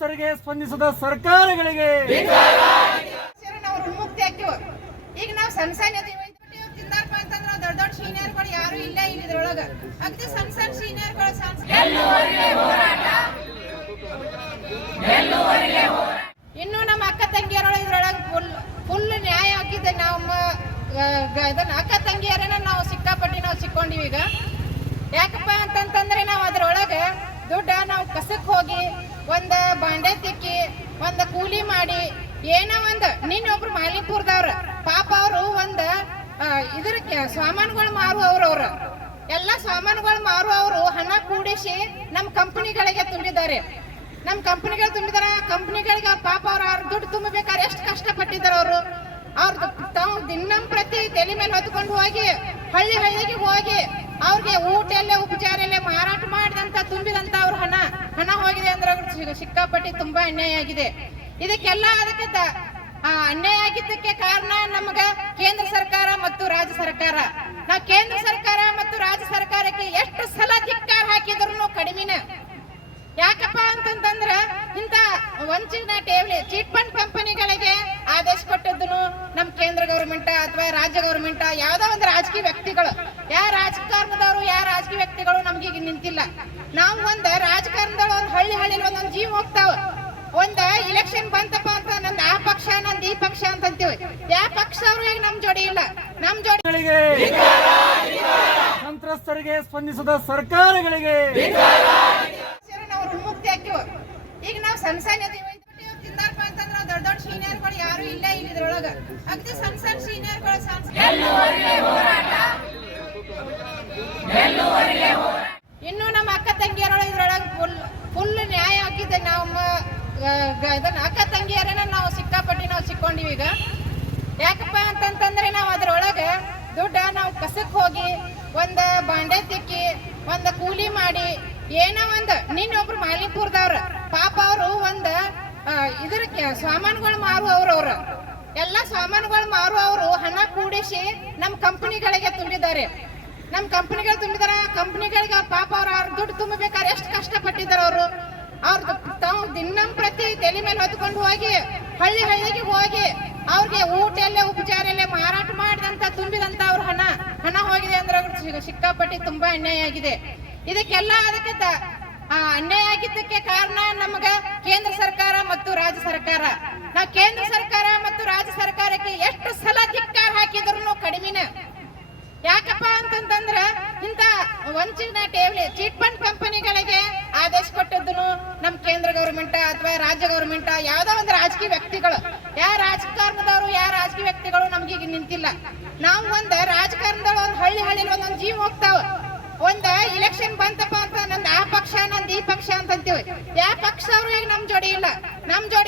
ಸಂತ್ರಸ್ತರಿಗೆ ಸ್ಪಂದಿಸದ ಸರ್ಕಾರಗಳಿಗೆ. ವಿಮುಕ್ತಿ ಹಾಕಿವ ಈಗ ನಾವು ಸಣ್ಣ ಸಣ್ಣ ತಿಂದಾರಪ್ಪ ಅಂತಂದ್ರೆ ದೊಡ್ಡ ದೊಡ್ಡ ಸೀನಿಯರ್ಗಳು ಯಾರು ಇಲ್ಲ ಇಲ್ಲ ಇದ್ರೊಳಗ. ಅಗದಿ ಸಣ್ಣ ಸಣ್ಣ ಸೀನಿಯರ್ಗಳು ಇನ್ನು ನಮ್ಮ ಅಕ್ಕ ತಂಗಿಯರೊಳಗೆ ಇದ್ರೊಳಗೆ ಫುಲ್ ಫುಲ್ ನ್ಯಾಯ ಆಗಿದೆ ನಮ್ಮ ಇದನ್ನ ಅಕ್ಕ ತಂಗಿಯರೇನ ನಾವು ಸಿಕ್ಕಾಪಟ್ಟಿ ನಾವು ಸಿಕ್ಕೊಂಡಿವಿ ಈಗ. ಯಾಕಪ್ಪ ಅಂತಂತಂದ್ರೆ ನಾವು ಅದ್ರೊಳಗೆ ದುಡ್ಡ ನಾವು ಕಸಕ್ಕೆ ಹೋಗಿ ಒಂದ ಬಾಂಡೆ ತಿಕ್ಕಿ, ಒಂದ ಕೂಲಿ ಮಾಡಿ, ಏನೋ ಒಂದ್. ನಿನ್ನೊಬ್ರು ಮಾಲಿಪುರದವ್ರ ಪಾಪ ಅವರು ಒಂದ ಇದ್ರ ಸಾಮಾನುಗಳು ಮಾರುವವ್ರು ಅವ್ರು. ಎಲ್ಲ ಸಾಮಾನುಗಳು ಮಾರುವವರು ಹಣ ಕೂಡಿಸಿ ನಮ್ಮ ಕಂಪನಿಗಳಿಗೆ ತುಂಬಿದ್ದಾರೆ. ನಮ್ಮ ಕಂಪನಿಗಳು ತುಂಬಿದಾರ ಕಂಪನಿಗಳಿಗೆ ಪಾಪ ಅವ್ರ ಅವ್ರ ದುಡ್ಡು ತುಂಬಬೇಕಾದ್ರೆ ಎಷ್ಟು ಕಷ್ಟಪಟ್ಟಿದ್ದಾರೆ ಅವರು. ಅವ್ರದ್ದು ತಾವು ದಿನಂಪ್ರತಿ ತಲೆ ಮೇಲೆ ಹೊತ್ಕೊಂಡು ಹೋಗಿ ಹಳ್ಳಿ ಹಳ್ಳಿಗೆ ಹೋಗಿ ಅವ್ರಿಗೆ ಊಟ ಎಲ್ಲೇ ಉಪಚಾರ ಎಲ್ಲ ಮಾರಾಟ ಮಾಡಿದಂತ, ತುಂಬಿದಂತ ಅವ್ರ ಹಣ. ಹಣ ಹೋಗಿದೆ ಅಂದ್ರೆ ಅವ್ರಿಗೆ ಸಿಕ್ಕ- ಸಿಕ್ಕಾಪಟ್ಟಿ ತುಂಬಾ ಅನ್ಯಾಯ ಆಗಿದೆ. ಇದಕ್ಕೆಲ್ಲ ಅದಕ್ಕೆ ಅನ್ಯಾಯ ಆಗಿದ್ದಕ್ಕೆ ಕಾರಣ ನಮಗ ಕೇಂದ್ರ ಸರ್ಕಾರ ಮತ್ತು ರಾಜ್ಯ ಸರ್ಕಾರ. ನಾವು ಕೇಂದ್ರ ಸರ್ಕಾರ ಮತ್ತು ರಾಜ್ಯ ಸರ್ಕಾರಕ್ಕೆ ಎಷ್ಟು ಸಲ ಧಿಕ್ಕಾರ ಹಾಕಿದ್ರು ಕಡಿಮೆನ. ಯಾಕಪ್ಪ ಅಂತಂತಂದ್ರ ಇಂತ ವಂಚಿನ ಠೇವಣಿ ಚೀಟ್ ಫಂಡ್ ಕಂಪನಿಗಳಿಗೆ ಆದೇಶ ಕೊಟ್ಟದ್ದು ನಮ್ ಕೇಂದ್ರ ಗೌರ್ಮೆಂಟ್ ಅಥವಾ ರಾಜ್ಯ ಗೌರ್ಮೆಂಟ್ ಯಾವ್ದೋ ಒಂದು ರಾಜಕೀಯ ವ್ಯಕ್ತಿಗಳು ಯಾವ ರಾಜಕಾರಣದವರು ಯಾವ ರಾಜಕೀಯ ವ್ಯಕ್ತಿಗಳು ನಮ್ಗೆ ಈಗ ನಿಂತಿಲ್ಲ. ನಾವು ಒಂದ್ ರಾಜಕಾರಣದೊಳ ಒಂದು ಹಳ್ಳಿ ಹಳ್ಳಿ ಒಂದೊಂದು ಜೀವ ಹೋಗ್ತಾವ. ಒಂದ್ ಇಲೆಕ್ಷನ್ ಬಂತಪ್ಪ ಅಂತ ನಂದ್ ಆ ಪಕ್ಷ ನಂದ್ ಈ ಪಕ್ಷ ಅಂತ ಅಂತೀವಿ ಯಾವ ಪಕ್ಷ ಅವ್ರು ಈಗ ನಮ್ ಜೋಡಿ ಇಲ್ಲ. ನಮ್ ಜೋಡಿ ಗಳಿಗೆ ಸಂತ್ರಸ್ತರಿಗೆ ಸ್ಪಂದಿಸದ ಸರ್ಕಾರಗಳಿಗೆ ಸರ್ ನಾವು ವಿಮುಕ್ತಿ ಹಾಕಿವ. ಈಗ ನಾವು ಸಣ್ಣ ಸಣ್ಣ ಅದೀವಿ ತಿಂದಾರಪ್ಪ ಅಂತಂದ್ರೆ ನಾವು ದೊಡ್ಡ ದೊಡ್ಡ ಸೀನಿಯರ್ಗಳು ಯಾರು ಇಲ್ಲ ಇಲ್ಲ ಇದ್ರೊಳಗ. ಅಗದಿ ಸಣ್ಣ ಸಣ್ಣ ಸೀನಿಯರ್ಗಳು ಇನ್ನು ನಮ್ಮ ಅಕ್ಕ ತಂಗಿಯರೊಳಗೆ ಇದ್ರೊಳಗ ಫುಲ್ ಫುಲ್ ನ್ಯಾಯ ಹಾಕಿದ್ದೆ ನಮ್ಮ ಇದನ್ನ ಅಕ್ಕ ತಂಗಿಯರನ್ನ ನಾವು ಸಿಕ್ಕಾಪಟ್ಟಿ ನಾವು ಸಿಕ್ಕೊಂಡಿವಿ ಈಗ. ಯಾಕಪ್ಪ ಅಂತಂತಂದ್ರೆ ನಾವು ಅದ್ರೊಳಗೆ ದುಡ್ಡ ನಾವು ಕಸಕ್ ಹೋಗಿ ಒಂದ ಬಾಂಡೆ ತಿಕ್ಕಿ ಒಂದ ಕೂಲಿ ಮಾಡಿ ಏನೋ ಒಂದು. ನಿನ್ನೊಬ್ರು ಮಾಲಿಪುರದವ್ರ ಇದ್ರ ಸಾಮಾನುಗಳು ಮಾರುವವ್ರು ಅವರು ಎಲ್ಲ ಸಾಮಾನುಗಳು ಮಾರುವವರು ಹಣ ಕೂಡಿಸಿ ನಮ್ಮ ಕಂಪನಿಗಳಿಗೆ ತುಂಬಿದ್ದಾರೆ. ನಮ್ಮ ಕಂಪನಿಗಳು ತುಂಬಿದಾರ ಕಂಪನಿಗಳಿಗೆ ಪಾಪ ಅವ್ರ ಅವ್ರ ದುಡ್ಡು ತುಂಬಬೇಕಾದ್ರೆ ಎಷ್ಟು ಕಷ್ಟಪಟ್ಟಿದ್ದಾರೆ ಅವರು. ಅವ್ರ ತಾವು ದಿನಂ ಪ್ರತಿ ತಲೆ ಮೇಲೆ ಹೊತ್ಕೊಂಡು ಹೋಗಿ, ಹಳ್ಳಿ ಹಳ್ಳಿಗೆ ಹೋಗಿ ಅವ್ರಿಗೆ ಊಟ ಎಲ್ಲ ಉಪಚಾರ ಎಲ್ಲ ಮಾರಾಟ ಮಾಡಿದಂತ, ತುಂಬಿದಂತ ಅವ್ರ ಹಣ. ಹಣ ಹೋಗಿದೆ ಅಂದ್ರೆ ಸಿಕ್ಕಾಪಟ್ಟಿ ತುಂಬಾ ಅನ್ಯಾಯ ಆಗಿದೆ. ಇದಕ್ಕೆಲ್ಲ ಅದಕ್ಕೆ ಆ ಅನ್ಯಾಯ ಆಗಿದ್ದಕ್ಕೆ ಕಾರಣ ನಮಗ ಕೇಂದ್ರ ಸರ್ಕಾರ ಮತ್ತು ರಾಜ್ಯ ಸರ್ಕಾರ. ನಾವು ಕೇಂದ್ರ ಸರ್ಕಾರ ಮತ್ತು ರಾಜ್ಯ ಸರ್ಕಾರಕ್ಕೆ ಎಷ್ಟು ಸಲ ಧಿಕ್ಕಾರ ಹಾಕಿದ್ರು ಕಡಿಮೆನ. ಯಾಕಪ್ಪ ಅಂತಂತಂದ್ರ ಇಂತ ವಂಚಿನ ಠೇವಣಿ, ಚೀಟ್ ಫಂಡ್ ಕಂಪನಿಗಳಿಗೆ ಆದೇಶ ಕೊಟ್ಟದ್ದು ನಮ್ ಕೇಂದ್ರ ಗೌರ್ಮೆಂಟ್ ಅಥವಾ ರಾಜ್ಯ ಗೌರ್ಮೆಂಟ್ ಯಾವ್ದೋ ಒಂದು ರಾಜಕೀಯ ವ್ಯಕ್ತಿಗಳು. ಯಾವ ರಾಜಕಾರಣದವರು ಯಾವ ರಾಜಕೀಯ ವ್ಯಕ್ತಿಗಳು ನಮ್ಗೆ ಈಗ ನಿಂತಿಲ್ಲ. ನಾವು ಒಂದ ರಾಜಕಾರಣದೊಳಗ ಒಂದ್ ಹಳ್ಳಿ ಹಳ್ಳಿ ಒಂದೊಂದು ಜೀವ ಹೋಗ್ತಾವ. ಒಂದ ಇಲೆಕ್ಷನ್ ಬಂತಪ್ಪ ಅಂತ ನನ್ನ ಆ ಪಕ್ಷ ನಂದ್ ಈ ಪಕ್ಷ ಅಂತ ಅಂತೀವಿ ಯಾವ ಪಕ್ಷ ಅವ್ರು ಈಗ ನಮ್ ಜೋಡಿ ಇಲ್ಲ. ನಮ್ ಜೋಡಿ